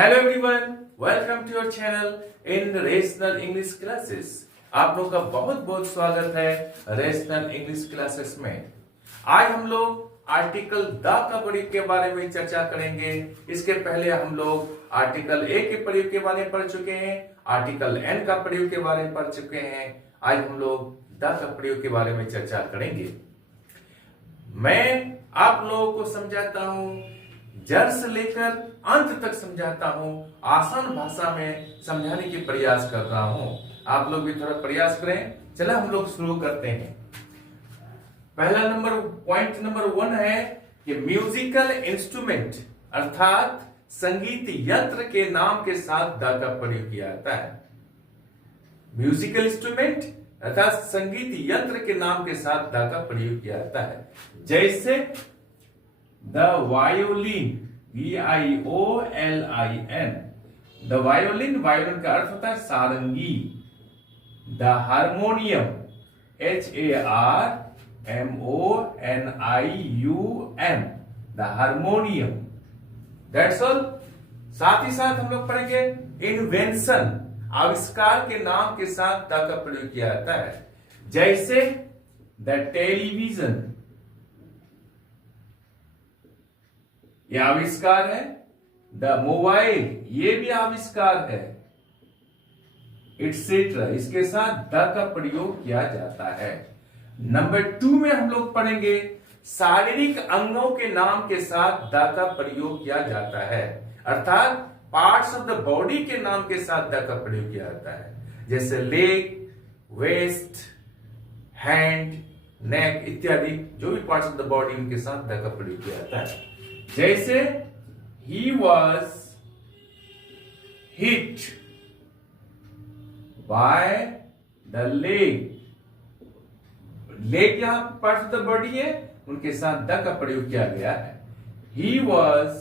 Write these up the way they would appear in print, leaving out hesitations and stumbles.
Hello everyone, welcome to your channel in rational English classes. आप लोगों का बहुत बहुत स्वागत है रेशनल इंग्लिश क्लासेस में। आज हम लोग आर्टिकल द का प्रयोग के बारे में चर्चा करेंगे। इसके पहले हम लोग आर्टिकल ए के प्रयोग के बारे में पढ़ चुके हैं, आर्टिकल एन का प्रयोग के बारे में पढ़ चुके हैं। आज हम लोग द का प्रयोग के बारे में चर्चा करेंगे। मैं आप लोगों को समझाता हूं, जड़ से लेकर अंत तक समझाता हूं, आसान भाषा में समझाने की प्रयास कर रहा हूं। आप लोग भी थोड़ा प्रयास करें। चलो हम लोग शुरू करते हैं। पहला पॉइंट नंबर 1 है कि म्यूजिकल इंस्ट्रूमेंट अर्थात संगीत यंत्र के नाम के साथ द का प्रयोग किया जाता है। म्यूजिकल इंस्ट्रूमेंट अर्थात संगीत यंत्र के नाम के साथ द का प्रयोग किया जाता है। जैसे the violin, VIOLIN, the violin, violin का अर्थ होता है सारंगी। The harmonium, HARMONIUM, the harmonium. That's all. साथ ही साथ हम लोग पढ़ेंगे इन्वेंशन, आविष्कार के नाम के साथ द का प्रयोग किया जाता है। जैसे द टेलीविजन, यह आविष्कार है। द मोबाइल, ये भी आविष्कार है, इट्सेट्रा। इसके साथ द का प्रयोग किया जाता है। नंबर 2 में हम लोग पढ़ेंगे शारीरिक अंगों के नाम के साथ द का प्रयोग किया जाता है, अर्थात पार्ट्स ऑफ द बॉडी के नाम के साथ द का प्रयोग किया जाता है। जैसे लेग, वेस्ट, हैंड, नेक इत्यादि जो भी पार्ट्स ऑफ द बॉडी उनके साथ द का प्रयोग किया जाता है। जैसे he was hit by the leg, leg यहां पार्ट ऑफ द बॉडी है, उनके साथ द का प्रयोग किया गया है। he was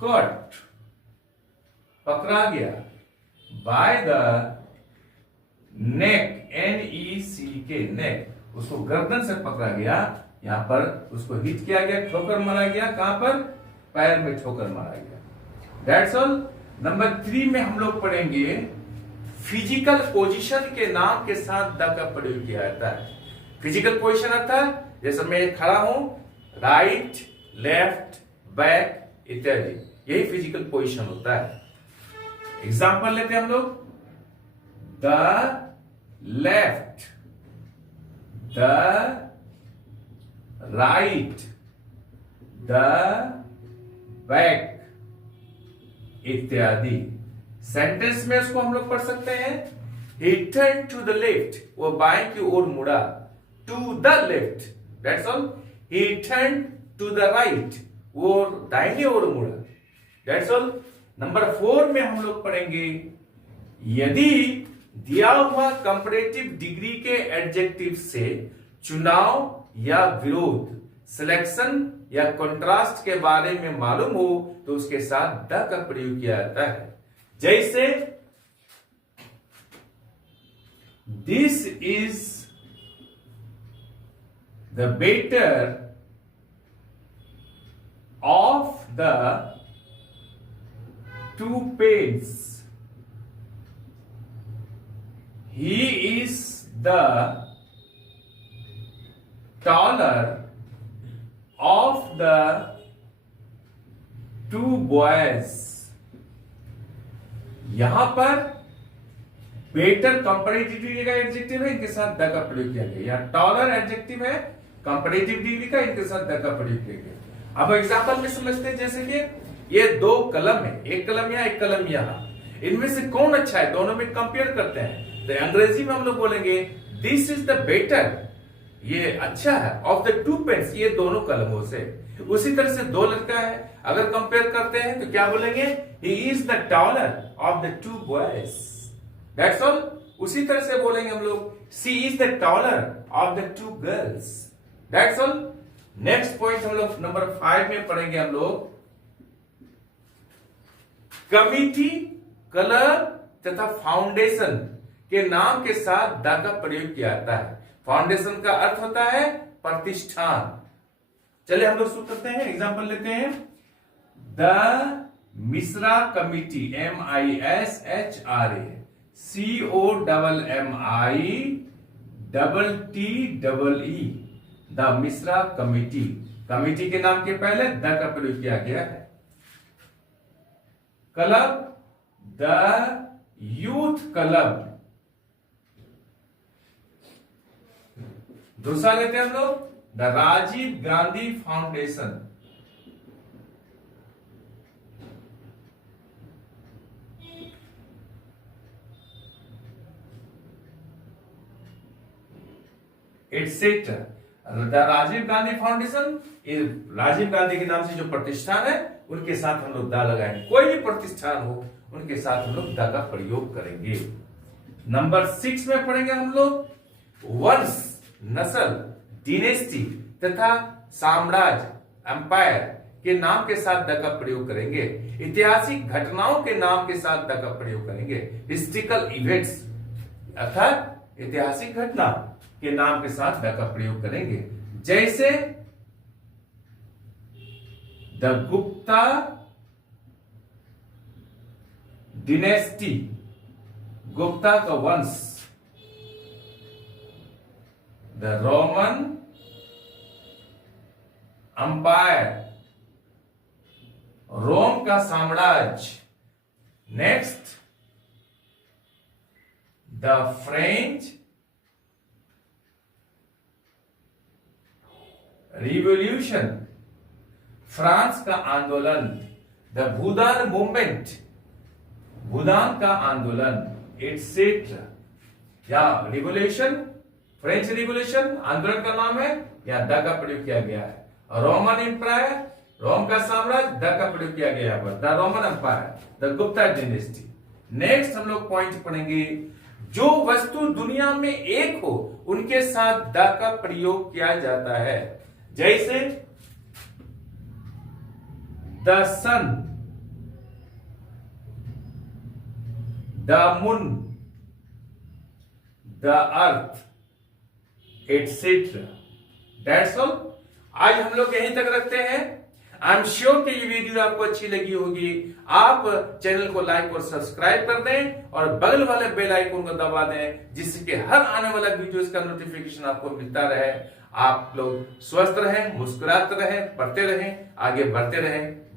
caught, पकड़ा गया, by the neck, NECK, neck, उसको गर्दन से पकड़ा गया। यहां पर उसको हिट किया गया, ठोकर मारा गया। कहां पर? पैर में ठोकर मारा गया। That's all. नंबर 3 में हम लोग पढ़ेंगे फिजिकल पोजीशन के नाम के साथ द का प्रयोग किया जाता है। फिजिकल पोजीशन अर्थात जैसे मैं खड़ा हूं, राइट, लेफ्ट, बैक इत्यादि, यही फिजिकल पोजीशन होता है। एग्जांपल लेते हैं हम लोग। The left, the right, the back इत्यादि। सेंटेंस में इसको हम लोग पढ़ सकते हैं। He turn to the left, वो बाएं की ओर मुड़ा। To the left, that's all. He turn to the right, वो दाहिनी ओर मुड़ा। That's all. नंबर 4 में हम लोग पढ़ेंगे यदि दिया हुआ कंपैरेटिव डिग्री के एडजेक्टिव से चुनाव या विरोध, सिलेक्शन या कंट्रास्ट के बारे में मालूम हो तो उसके साथ द का प्रयोग किया जाता है। जैसे this is the better of the 2 pens, he is the taller of the 2 boys। यहां पर बेटर कंपैरेटिव डिग्री का एडजेक्टिव है, इनके साथ द का प्रयोग किया गया। यहां टॉलर एडजेक्टिव है, कंपैरेटिव डिग्री का, इनके साथ द का प्रयोग किया गया। अब एग्जांपल में समझते हैं। जैसे कि ये 2 कलम है, एक कलम यहां, एक कलम यहां, इनमें से कौन अच्छा है, दोनों में कंपेयर करते हैं। तो अंग्रेजी में हम लोग बोलेंगे दिस इज द बेटर, ये अच्छा है, ऑफ द 2 पेन्स, ये दोनों कलमों से। उसी तरह से 2 लड़का है, अगर कंपेयर करते हैं तो क्या बोलेंगे? ही is the taller of the 2 boys. That's all. उसी तरह से बोलेंगे हम लोग she is the taller of the 2 girls. That's all. Next point हम लोग नंबर 5 में पढ़ेंगे हम लोग कमिटी, कलर तथा फाउंडेशन के नाम के साथ द का प्रयोग किया जाता है। फाउंडेशन का अर्थ होता है प्रतिष्ठान। चलिए हम लोग शुरू करते हैं। एग्जाम्पल लेते हैं। The Mishra committee, MISHRA, COMMITTEE, the Mishra committee. Committee के नाम के पहले द का प्रयोग किया गया है। Club, the youth club. दूसरा लेते हैं हम लोग, the Rajiv Gandhi foundation. Et cetera. The Rajiv Gandhi foundation, Rajiv Gandhi के नाम से जो प्रतिष्ठान है उनके साथ हम लोग दा लगाएंगे। कोई भी प्रतिष्ठान हो उनके साथ हम लोग दा का प्रयोग करेंगे। नंबर 6 में पढ़ेंगे हम लोग, वंश, नस्ल, डिनेस्टी तथा साम्राज्य, एम्पायर के नाम के साथ द का प्रयोग करेंगे। ऐतिहासिक घटनाओं के नाम के साथ द का प्रयोग करेंगे। हिस्ट्रिकल इवेंट्स अर्थात ऐतिहासिक घटना के नाम के साथ द का प्रयोग करेंगे। जैसे द गुप्ता डिनेस्टी, गुप्ता का वंश। द रोमन अंपायर, रोम का साम्राज्य। Next, the French revolution, France का आंदोलन। द भूदान मूवमेंट, भूदान का आंदोलन, एटसेट्रा। या रिवॉल्यूशन, फ्रेंच रिवॉल्यूशन आंदोलन का नाम है, या द का प्रयोग किया गया है। रोमन एम्पायर, रोम का साम्राज्य, द का प्रयोग किया गया है। The Roman empire, the Gupta dynasty. Next हम लोग पॉइंट पढ़ेंगे, जो वस्तु दुनिया में एक हो उनके साथ द का प्रयोग किया जाता है। जैसे the sun, the moon, the earth, et cetera. That's all. आज हम लोग यहीं तक रखते हैं। आई एम श्योर कि ये वीडियो आपको अच्छी लगी होगी। आप चैनल को लाइक और सब्सक्राइब कर दें और बगल वाले बेल आइकन को दबा दें, जिससे कि हर आने वाला वीडियोस का नोटिफिकेशन आपको मिलता रहे। आप लोग स्वस्थ रहें, मुस्कुराते रहें, पढ़ते रहें, आगे बढ़ते रहें।